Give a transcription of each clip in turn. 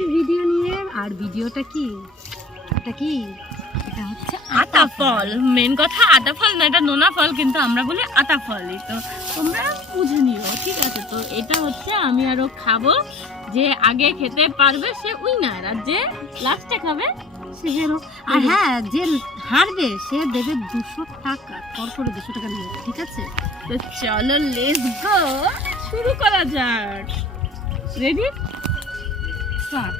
একটি ভিডিও নিয়ে। আর ভিডিওটা কি, এটা কি, এটা হচ্ছে আতা ফল। মেন কথা আতা ফল না, এটা নোনা ফল, কিন্তু আমরা বলি আতা ফলই। তো তোমরা বুঝে নিও, ঠিক আছে? তো এটা হচ্ছে আমি আরো খাবো, যে আগে খেতে পারবে সে উইনার, আর যে লাস্টে খাবে সে হেরো। আর হ্যাঁ, যে হারবে সে দেবে 200 টাকা, পরপরে 200 টাকা নিয়ে, ঠিক আছে? তো চলো লেটস গো, শুরু করা যাক। রেডি? স্টার্ট।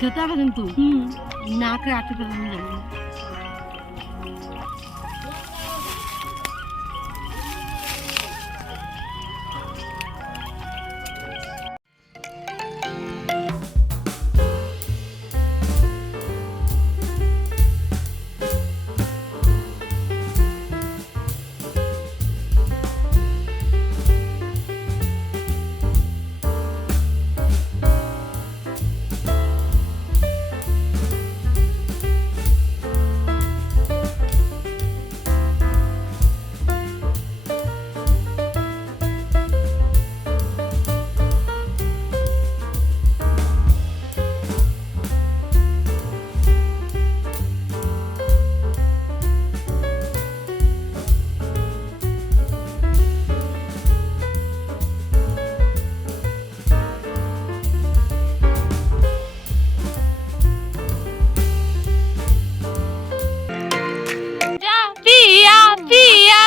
খেতে হবে কিন্তু নাকে আটকে ফেলানো যাবে না। পিয়া পিয়া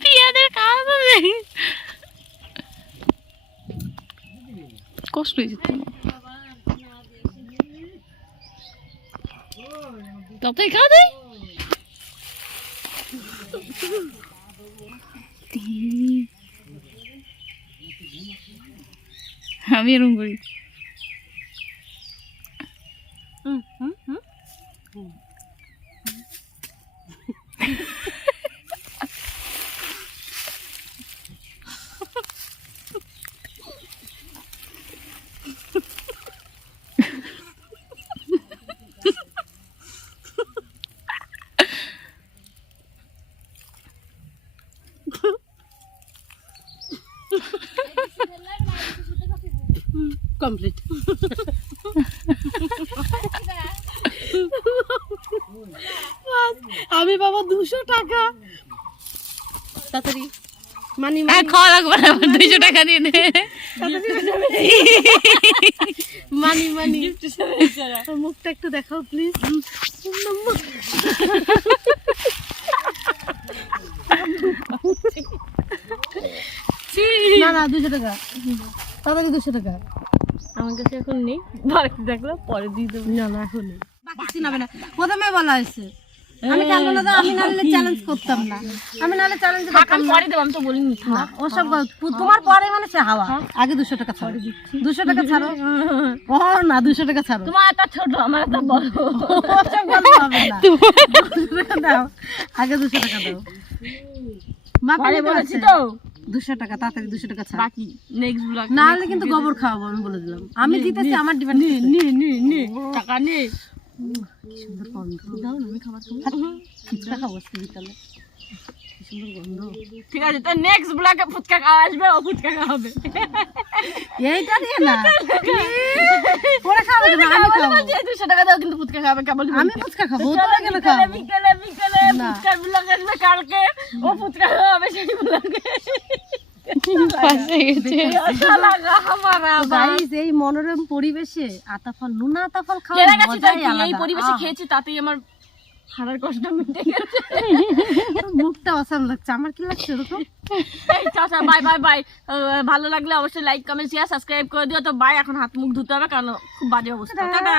পিয়াদের খাওয়া কষ্ট হয়েছে ততই খাওয়া দেয়। আমি এরকম করি। কমপ্লিট। আমি বাবা 200 টাকা তাড়াতাড়ি মানি খাওয়া লাগবে না, 200 টাকা দিয়ে দে। মানি মানি মুখটা একটু দেখাও প্লিজ। না না 200 টাকা তাড়াতাড়ি, 200 টাকা আমার কাছে এখন নেই, বাকি দেখলো পরে দিয়ে দেবো। না না এখন নেই, বাকি নাবে না। প্রথমে বলা হয়েছে আমি খেলবো না, আমি নাহলে চ্যালেঞ্জ করতাম না, আমি নাহলে চ্যালেঞ্জ করতাম না। পরে দেবো, আমি তো বলিনি। না ওসব তোমার পরে মানে সে হাওয়া। আগে 200 টাকা ছাড়ো, 200 টাকা ছাড়ো। ও না 200 টাকা ছাড়ো। তোমার এত ছোট, আমার এত বড়। ওসব গল্প হবে না। 200 টাকা দাও, আগে 200 টাকা দাও। পরে বলেছি তো 200 টাকা তাড়াতাড়ি, 200 টাকা ছাড়ো। বাকি নেক্সট ব্লগ। না হলে কিন্তু গোবর খাওয়াবো, আমি বলে দিলাম। আমি জিতেছি, আমার ডিমান্ড নে টাকা নে। কি সুন্দর গন্ধ দাও, আমি খাবার খাবো, ফুচকা খাবো আজকে বিকালে। কি সুন্দর গন্ধ। ঠিক আছে, তো নেক্সট ব্লগে ফুচকা খাওয়া আসবে, ও ফুচকা খাওয়াবে। এইটা দিয়ে না পরে খাওয়াবে না, আমি খাবো। 200 টাকা দাও, কিন্তু ফুচকা খাওয়াবে। কেমন? আমি ফুচকা খাবো, তোরা কেন খাবো? বিকেলে বিকেলে ফুচকার ব্লগ আসবে কালকে, ও ফুচকা খাওয়াবে সেই ব্লগে। এই মনোরম পরিবেশে আতাফল, নুনা আতাফল খাওয়া মজাই আলাদা। এই পরিবেশে খেয়েছি, তাতেই আমার হারার কষ্ট মিটে গেছে। মুখটা অসাম লাগছে, আমার কি লাগছে এরকম? Bye bye bye. ভালো লাগলে অবশ্যই লাইক কমেন্ট শেয়ার সাবস্ক্রাইব করে দিও। তো বাই, এখন হাত মুখ ধুতে হবে কারণ খুব বাজে অবস্থা। টাটা।